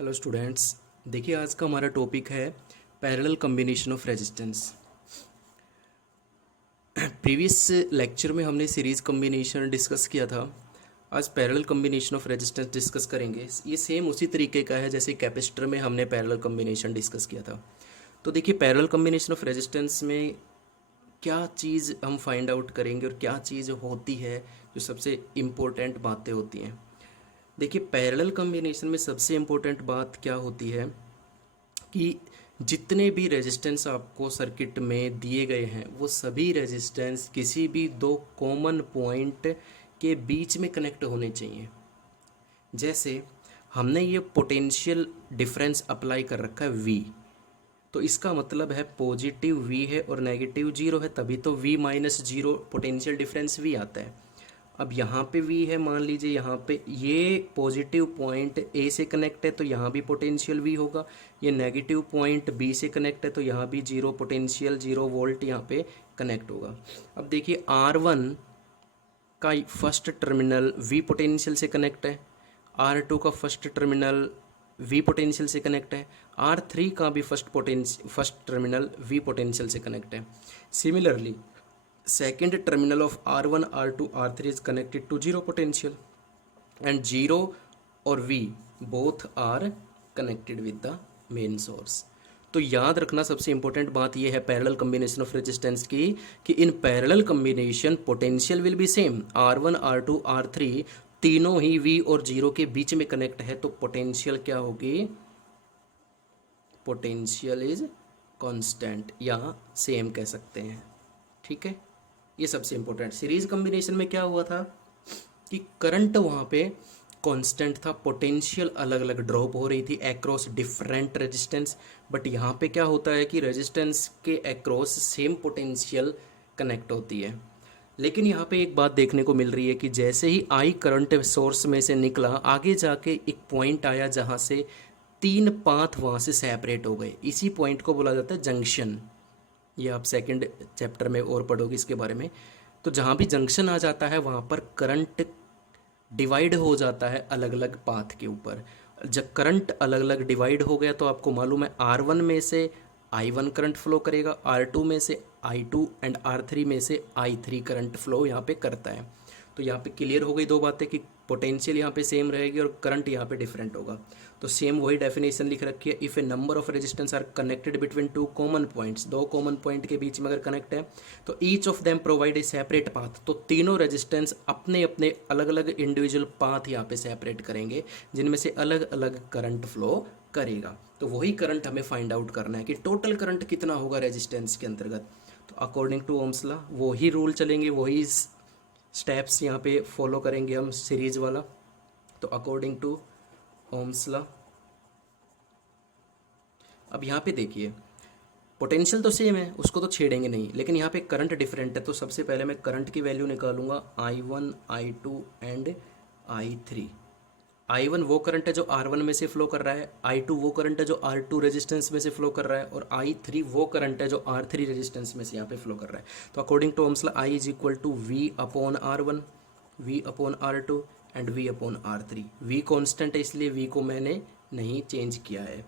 Hello students. देखिए, आज का हमारा टॉपिक है parallel combination of resistance. Previous lecture में हमने सीरीज कॉम्बिनेशन डिस्कस किया था। आज parallel combination of resistance discuss करेंगे। ये सेम उसी तरीके का है जैसे कैपेसिटर में हमने पैरेलल कॉम्बिनेशन डिस्कस किया था। तो देखिए, पैरेलल कॉम्बिनेशन ऑफ रेजिस्टेंस में क्या चीज़ हम फाइंड आउट करेंगे और क्या चीज़ होती है जो सबसे इम्पोर्टेंट बातें होती हैं। देखिए, पैरेलल कॉम्बिनेशन में सबसे इम्पोर्टेंट बात क्या होती है कि जितने भी रेजिस्टेंस आपको सर्किट में दिए गए हैं वो सभी रेजिस्टेंस किसी भी दो कॉमन पॉइंट के बीच में कनेक्ट होने चाहिए। जैसे हमने ये पोटेंशियल डिफरेंस अप्लाई कर रखा है V, तो इसका मतलब है पॉजिटिव V है और नेगेटिव जीरो है, तभी तो V minus zero potential difference V आता है। अब यहाँ पे V है, मान लीजिए यहाँ पे ये पॉजिटिव पॉइंट A से कनेक्ट है तो यहाँ भी पोटेंशियल V होगा। ये नेगेटिव पॉइंट B से कनेक्ट है तो यहाँ भी जीरो पोटेंशियल, 0 वोल्ट यहाँ पे कनेक्ट होगा। अब देखिए, R1 का फर्स्ट टर्मिनल V पोटेंशियल से कनेक्ट है, R2 का फर्स्ट टर्मिनल V पोटेंशियल से कनेक्ट है, R3 का भी फर्स्ट टर्मिनल V पोटेंशियल से कनेक्ट है। Similarly second terminal of R1, R2, R3 is connected to zero potential and 0 और V both are connected with the main source। तो याद रखना सबसे इंपॉर्टेंट बात यह है पैरेलल कॉम्बिनेशन ऑफ रेजिस्टेंस की कि in parallel combination potential will be same. R1, R2, R3 तीनों ही V और 0 के बीच में कनेक्ट है तो पोटेंशियल क्या होगी? पोटेंशियल इज कांस्टेंट या सेम कह सकते हैं। ठीक है, ये सबसे इंपॉर्टेंट। सीरीज कॉम्बिनेशन में क्या हुआ था कि करंट वहाँ पे कांस्टेंट था, पोटेंशियल अलग अलग ड्रॉप हो रही थी अक्रॉस डिफरेंट रेजिस्टेंस। बट यहाँ पे क्या होता है कि रेजिस्टेंस के अक्रॉस सेम पोटेंशियल कनेक्ट होती है। लेकिन यहाँ पे एक बात देखने को मिल रही है कि जैसे ही आई करंट सोर्स में से निकला, आगे जाके एक पॉइंट आया जहाँ से तीन पाथ वहाँ से सेपरेट हो गए। इसी पॉइंट को बोला जाता है जंक्शन। ये आप सेकंड चैप्टर में और पढ़ोगे इसके बारे में। तो जहाँ भी जंक्शन आ जाता है वहाँ पर करंट डिवाइड हो जाता है अलग अलग पाथ के ऊपर। जब करंट अलग अलग डिवाइड हो गया तो आपको मालूम है R1 में से I1 करंट फ्लो करेगा, R2 में से I2 एंड R3 में से I3 करंट फ्लो यहाँ पे करता है। तो यहाँ पे क्लियर हो गई दो बातें कि पोटेंशियल यहाँ पे सेम रहेगी और करंट यहाँ पे डिफरेंट होगा। तो सेम वही डेफिनेशन लिख रखी है। If A number of resistance R connected between two common points, दो कॉमन पॉइंट के बीच में अगर कनेक्ट है तो each of them provide a separate path. तो तीनों रेजिस्टेंस अपने अपने अलग अलग इंडिविजुअल पाथ यहाँ पे सेपरेट करेंगे जिनमें से अलग अलग करंट फ्लो करेगा। तो वही करंट हमें फाइंड आउट करना है कि टोटल करंट कितना होगा रेजिस्टेंस के अंतर्गत। तो अकॉर्डिंग टू ओम्स लॉ वही रूल चलेंगे, वही स्टेप्स यहाँ पे फॉलो करेंगे हम सीरीज वाला। तो अकॉर्डिंग टू ओम्स लॉ, अब यहाँ पे देखिए पोटेंशियल तो सेम है, उसको तो छेड़ेंगे नहीं, लेकिन यहाँ पे करंट डिफरेंट है। तो सबसे पहले मैं करंट की वैल्यू निकालूंगा I1, I2 and I3। I1 वो करंट है जो R1 में से फ्लो कर रहा है, I2 वो करंट है जो R2 रेजिस्टेंस में से फ्लो कर रहा है और I3 वो करंट है जो R3 रेजिस्टेंस में से यहाँ पे फ्लो कर रहा है। तो according to Ohm's law I is equal to V upon R1, V upon R2 and V upon R3। V constant है इसलिए V को मैंने नहीं चेंज किया है।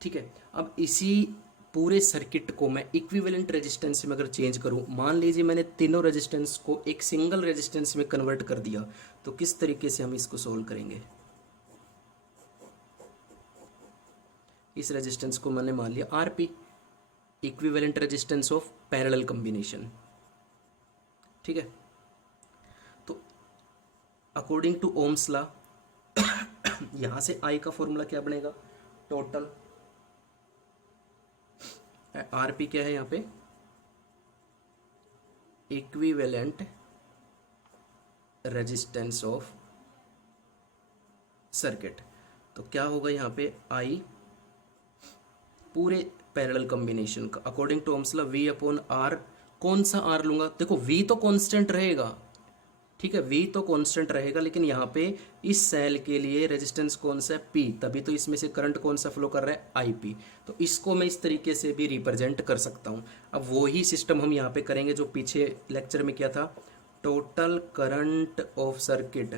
ठीक है, अब इसी पूरे सर्किट को मैं इक्विवेलेंट रेजिस्टेंस में अगर चेंज करूं, मान लीजिए मैंने तीनों रेजिस्टेंस को एक सिंगल रेजिस्टेंस में कन्वर्ट कर दिया, तो किस तरीके से हम इसको सोल्व करेंगे? इस रेजिस्टेंस को मैंने मान लिया RP, equivalent resistance of parallel combination. ठीक है, तो अकॉर्डिंग टू ओम्स लॉ यहां से I का फॉर्मूला क्या बनेगा? टोटल RP क्या है यहाँ पे? Equivalent resistance of circuit. तो क्या होगा यहाँ पे I पूरे पैरेलल कॉम्बिनेशन का according to Ohm's law V upon R। कौन सा R लूंगा? देखो V तो कांस्टेंट रहेगा, ठीक है, V तो कांस्टेंट रहेगा, लेकिन यहाँ पे इस सेल के लिए रेजिस्टेंस कौन सा है? P, तभी तो इसमें से करंट कौन सा फ्लो कर रहा है? IP। तो इसको मैं इस तरीके से भी रिप्रेजेंट कर सकता हूँ। अब वही सिस्टम हम यहाँ पे करेंगे जो पीछे लेक्चर में किया था। टोटल करंट ऑफ सर्किट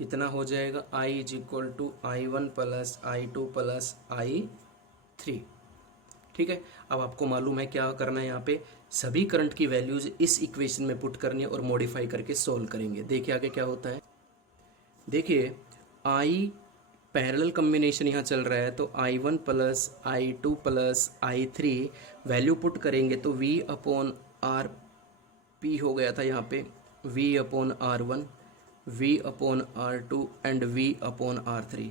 कितना हो जाएगा, I is equal to I1 plus I2 plus I3। ठीक है, अब आपको मालूम है क्या करना है, यहाँ पे सभी करंट की वैल्यूज इस इक्वेशन में पुट करनी है और मॉडिफाई करके सोल्व करेंगे। देखिए आगे क्या होता है। देखिए आई पैरेलल कम्बिनेशन यहाँ चल रहा है, तो I1 plus I2 plus I3 value put करेंगे तो V अपॉन आर पी हो गया था यहाँ पे, V upon R1, V upon R2 and V upon R3।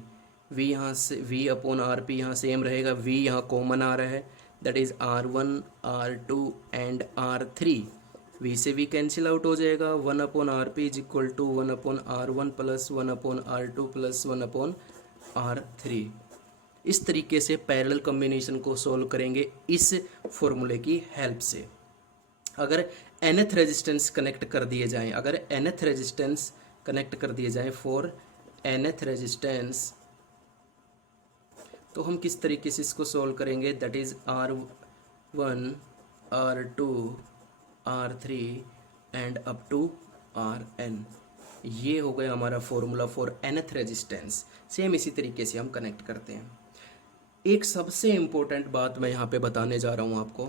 V यहाँ से V अपॉन आर पी यहाँ सेम रहेगा, V यहाँ कॉमन आ रहा है, that is R1 R2 and R3। V से V कैंसिल आउट हो जाएगा, 1 upon R P is equal to 1 upon R1 plus 1 upon R2 plus 1 upon R3। इस तरीके से पैरेलल कॉम्बिनेशन को सोल्व करेंगे इस फॉर्मूले की हेल्प से। अगर nth रेजिस्टेंस कनेक्ट कर दिए जाएं, अगर nth रेजिस्टेंस कनेक्ट कर दिए जाएं फॉर nth रेजिस्टेंस, तो हम किस तरीके से इसको सोल्व करेंगे, that is R1 R2 R3 and up to Rn। ये हो गया हमारा formula for nth resistance. Same इसी तरीके से हम कनेक्ट करते हैं। एक सबसे इम्पोर्टेंट बात मैं यहाँ पे बताने जा रहा हूँ आपको,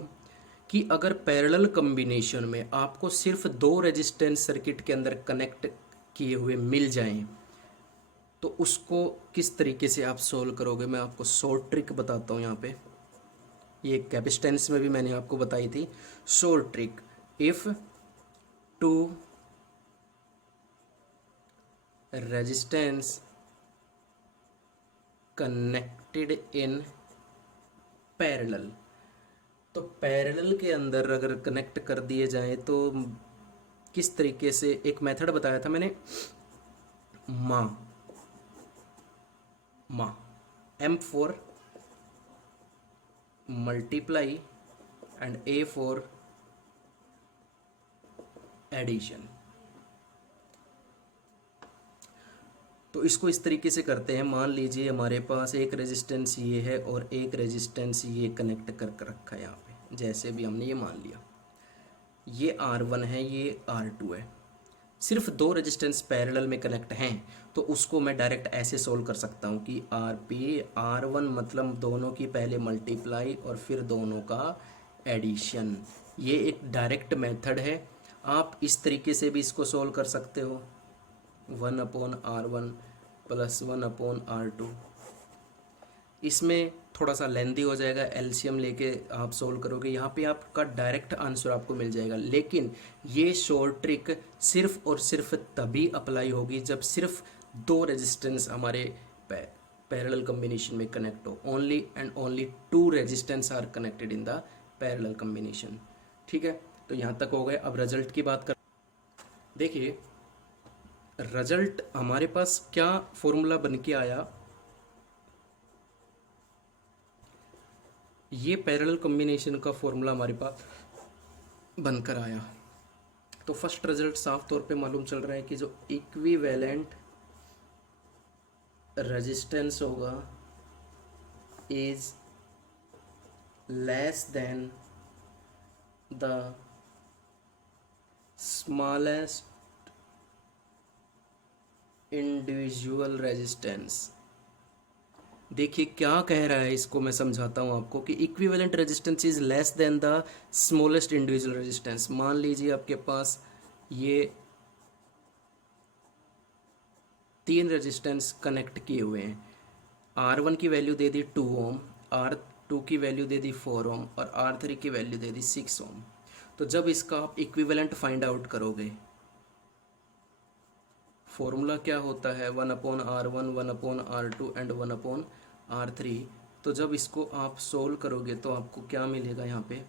कि अगर पैरेलल कॉम्बिनेशन में आपको सिर्फ 2 रेजिस्टेंस सर्किट के अंदर कनेक्ट किए हुए मिल जाएं, तो उसको किस तरीके से आप सोल्व करोगे, मैं आपको शॉर्ट ट्रिक बताता हूँ यहाँ पे। ये कैपेसिटेंस में भी मैंने आपको बताई थी short trick. If 2 resistance connected in parallel, तो पैरेलल के अंदर अगर कनेक्ट कर दिए जाएं तो किस तरीके से, एक मेथड बताया था मैंने, M for multiply and A for addition. तो इसको इस तरीके से करते हैं, मान लीजिए हमारे पास एक रेजिस्टेंस ये है और एक रेजिस्टेंस ये कनेक्ट कर रखा है यहाँ पे, जैसे भी हमने ये मान लिया, ये R1 है, ये R2 है। सिर्फ 2 रेजिस्टेंस पैरेलल में कनेक्ट हैं, तो उसको मैं डायरेक्ट ऐसे सोल्व कर सकता हूँ कि RP R1 मतलब दोनों की पहले मल्टीप्लाई और फिर दोनों का एडिशन। ये एक डायरेक्ट मेथड है, आप इस तरीके से भी इसको सोल्व कर सकते हो, 1 upon R1 plus 1 upon R2। इसमें थोड़ा सा लेंदी हो जाएगा, एलसीएम लेके आप सोल्व करोगे, यहाँ पे आपका डायरेक्ट आंसर आपको मिल जाएगा। लेकिन ये शॉर्ट ट्रिक सिर्फ और सिर्फ तभी अप्लाई होगी जब सिर्फ 2 रेजिस्टेंस हमारे पैरेलल कॉम्बिनेशन में कनेक्ट हो। Only and only 2 resistance R connected in the parallel combination. ठीक है, तो यहाँ तक हो गए। अब रिजल्ट की बात कर, देखिए रिजल्ट हमारे पास क्या फॉर्मूला बन के आया, ये पैरेलल कॉम्बिनेशन का फॉर्मूला हमारे पास बनकर आया। तो फर्स्ट रिजल्ट साफ तौर पे मालूम चल रहा है कि जो इक्विवेलेंट रेजिस्टेंस होगा is less than the smallest individual resistance. देखिए क्या कह रहा है, इसको मैं समझाता हूँ आपको कि equivalent resistance is less than the smallest individual resistance. मान लीजिए आपके पास ये 3 रेजिस्टेंस कनेक्ट किए हुए हैं, R1 की वैल्यू दे दी 2 ओम, R2 की वैल्यू दे दी 4 ओम और R3 की वैल्यू दे दी 6 ओम। तो जब इसका आप इक्विवेलेंट फाइंड आउट करोगे, फॉर्मूला क्या होता है, 1 upon R1 1 upon R2 and 1 upon R3। तो जब इसको आप सोल्व करोगे तो आपको क्या मिलेगा, यहाँ पे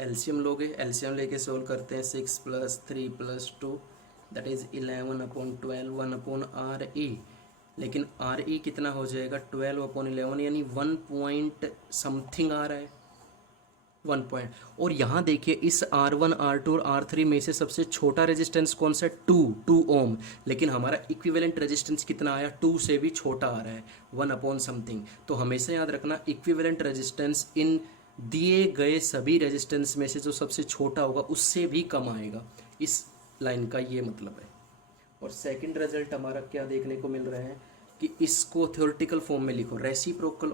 एलसीएम लोगे, एलसीएम लेके सोल्व करते हैं, 6 + 3 + 2 that is 11 upon 12 1 upon RE। लेकिन RE कितना हो जाएगा, 12 अपॉन 11 यानी 1 पॉइंट समथिंग आ रहा है, 1 पॉइंट। और यहाँ देखिए इस R1 R2 और R3 में से सबसे छोटा रेजिस्टेंस कौन सा है, 2 ओम। लेकिन हमारा इक्विवेलेंट रेजिस्टेंस कितना आया, 2 से भी छोटा आ रहा है, 1 अपॉन समथिंग। तो हमेशा याद रखना इक्विवेलेंट रेजिस्टेंस इन दिए गए सभी रेजिस्टेंस में से जो सबसे छोटा होगा उससे भी कम आएगा। इस लाइन का ये मतलब है। और सेकंड रिजल्ट हमारा क्या देखने को मिल रहा है कि इसको थ्योरेटिकल फॉर्म में लिखो, reciprocal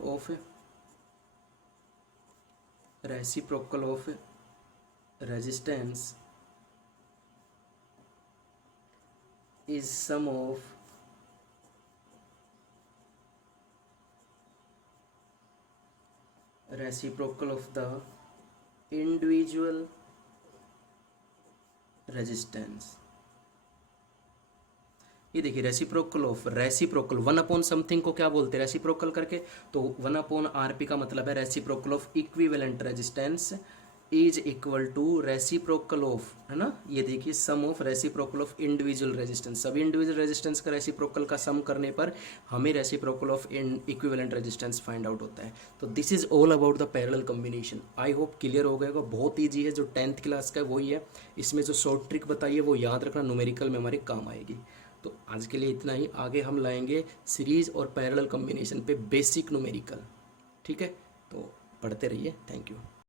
of resistance is sum of reciprocal of the individual resistance. ये देखिए रेसिप्रोकल वन अपॉन समथिंग को क्या बोलते हैं रेसिप्रोकल करके, तो वन अपॉन आर पी का मतलब है reciprocal of equivalent resistance is equal to reciprocal of, है ना, ये देखिए sum of reciprocal of individual resistance. सभी इंडिविजुअल रेजिस्टेंस का रेसिप्रोकल का सम करने पर हमें reciprocal of equivalent resistance find out होता है। तो this is all about the parallel combination. I hope clear हो गएगा, बहुत ईजी है, जो 10th क्लास का है वही है। इसमें जो शॉर्ट ट्रिक बताई है वो याद रखना, न्यूमेरिकल में हमारे काम आएगी। तो आज के लिए इतना ही, आगे हम लाएंगे सीरीज और पैरेलल कॉम्बिनेशन पे बेसिक न्यूमेरिकल। ठीक है, तो पढ़ते रहिए। Thank you.